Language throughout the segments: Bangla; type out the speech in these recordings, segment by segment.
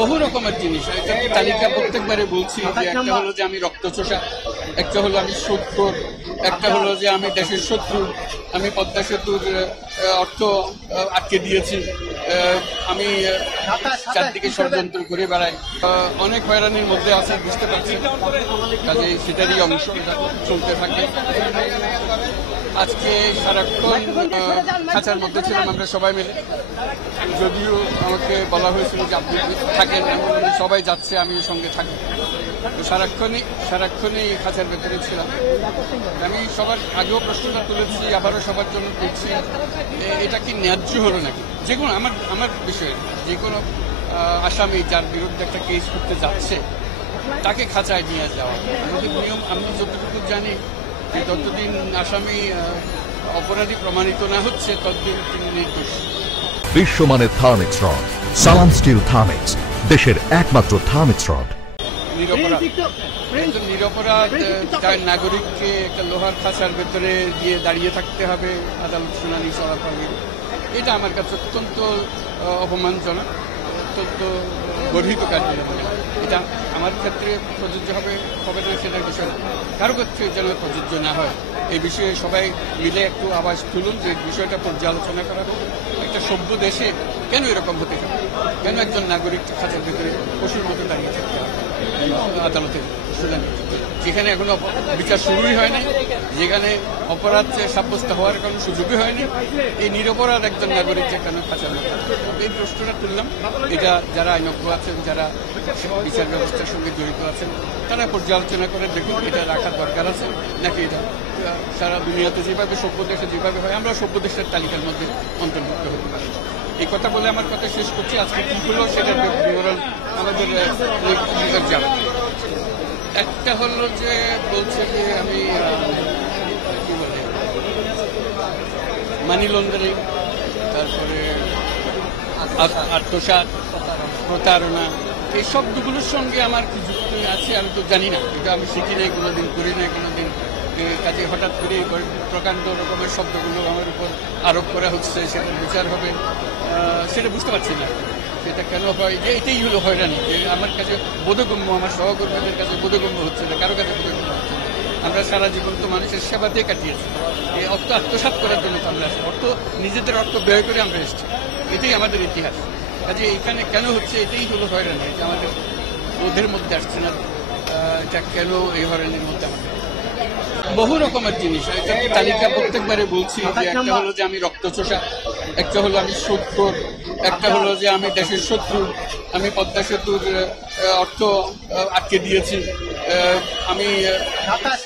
বহু রকমের জিনিস, একটা তালিকা প্রত্যেকবারে বলছি যে একটা হলো যে আমি রক্তচোষা, একটা হলো আমি সুদখোর, একটা হলো যে আমি দেশের শত্রু, আমি পদ্মা সেতুর অর্থ আটকে দিয়েছি, আমি চারদিকে ষড়যন্ত্র করে বেড়াই, অনেক হয়রানির মধ্যে আছে বুঝতে পারছি, কাজে সেটারই অংশ চলতে থাকে। আজকে সারাক্ষণ খাঁচার মধ্যে ছিলাম আমরা সবাই মিলে, যদিও আমাকে বলা হয়েছিল যে আপনি থাকেন, সবাই যাচ্ছে আমিও সঙ্গে থাকি, সারাক্ষণই খাঁচার ভেতরে ছিলাম। আমি সবার আগেও প্রশ্নটা তুলেছি, আবারও সবার জন্য তুলছি, এটা কি ন্যায্য হলো নাকি? যে কোনো আমার বিষয়ে যে কোনো আসামি যার বিরুদ্ধে একটা কেস করতে যাচ্ছে তাকে খাঁচায় নিয়ে যাওয়া আমাদের নিয়ম। আমি যতটুকু জানি যে ততদিন আসামি অপরাধী প্রমাণিত না হচ্ছে ততদিন তিনি নির্দোষ। বিশ্বমানের থার্মিক্স রড, সালাম স্টিল থার্মিক্স, দেশের একমাত্র থার্মিক্স রড। নিরপরাধ তার নাগরিককে একটা লোহার খাঁচার ভেতরে দিয়ে দাঁড়িয়ে থাকতে হবে আদালত শুনানি চলাকালীন, এটা আমার কাছে অত্যন্ত অপমানজনক, অত্যন্ত গর্হিত কার্য। এটা আমার ক্ষেত্রে প্রযোজ্য হবে না সেটার বিষয়, কারো ক্ষেত্রে যেন প্রযোজ্য না হয়। এই বিষয়ে সবাই মিলে একটু আওয়াজ তুলুন যে বিষয়টা পর্যালোচনা করা হোক। একটা সভ্য দেশে কেন এরকম হতে হবে? কেন একজন নাগরিক খাঁচার ভেতরে পশুর মতো দাঁড়িয়ে থাকতে হবে আদালতে শুনানি, যেখানে এখনো বিচার শুরুই হয়নি, যেখানে অপরাধ সাব্যস্ত হওয়ার কোনো সুযোগই হয়নি, এই নিরপরাধ একজন নাগরিককে কেন খাঁচার মতো? এই প্রশ্নটা তুললাম। এটা যারা আইনজ্ঞ আছেন, যারা বিচার ব্যবস্থার সঙ্গে জড়িত আছেন, তারা পর্যালোচনা করে দেখুন এটা রাখার দরকার আছে নাকি এটা সারা দুনিয়াতে যেভাবে সভ্য দেশে যেভাবে হয় আমরা সভ্য দেশের তালিকার মধ্যে অন্তর্ভুক্ত হতে পারি। এই কথা বলে আমার কথা শেষ করছি। আজকে কি হলো সেটার বিবরণ আমাদের যাবে। একটা হলো যে বলছে যে আমি কি বলে মানি লন্ডারিং, তারপরে আত্মসাৎ, প্রতারণা, এই শব্দগুলোর সঙ্গে আমার কি যুক্ত আছে আমি তো জানি না, এটা আমি শিখি নাই, কোনোদিন করি নাই কোনোদিন। কাজে হঠাৎ করে প্রকাণ্ড রকমের শব্দগুলো আমার উপর আরোপ করা হচ্ছে, সেটার বিচার হবে সেটা বুঝতে পারছি না। সেটা কেন হয় যে এটাই হলো হয়রানি, যে আমার কাছে বোধগম্য, আমার সহকর্মীদের কাছে বোধগম্য হচ্ছে না, কারো কাছে বোধগম্য হচ্ছে না। আমরা সারা জীবন তো মানুষের সেবাতে কাটিয়েছি, এই অর্থ আত্মসাৎ করার জন্য তো আমরা অর্থ নিজেদের অর্থ ব্যয় করে আমরা এসেছি, এটাই আমাদের ইতিহাস। কাজে এখানে কেন হচ্ছে এটাই হলো হয়রানি, এটা আমাদের বোধের মধ্যে আসছে না, এটা কেন এই হয়রানির মধ্যে আমাদের। বহু রকমের জিনিস, একটা তালিকা প্রত্যেকবারে বলছি যে একটা হলো যে আমি রক্তচোষা, একটা হলো আমি সুদখোর, একটা হলো যে আমি দেশের শত্রু, আমি পদ্মা সেতুর অর্থ আটকে দিয়েছি, আমি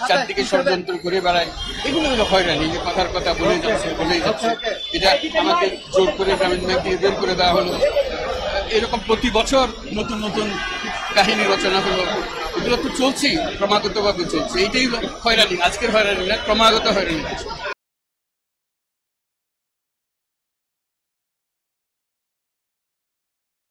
চারদিকে ষড়যন্ত্র করে বেড়াই, এগুলো হলো হয়রানি, যে কথার কথা বলেই যাচ্ছে। এটা আমাকে জোর করে গ্রামীণ ব্যাংক দিয়ে বের করে দেওয়া হলো, এরকম প্রতি বছর নতুন নতুন কাহিনী রচনা হলো, এগুলো তো চলছেই, ক্রমাগতভাবে চলছে। এইটাই হয়রানি, আজকের হয়রানি না, ক্রমাগত হয়রানি।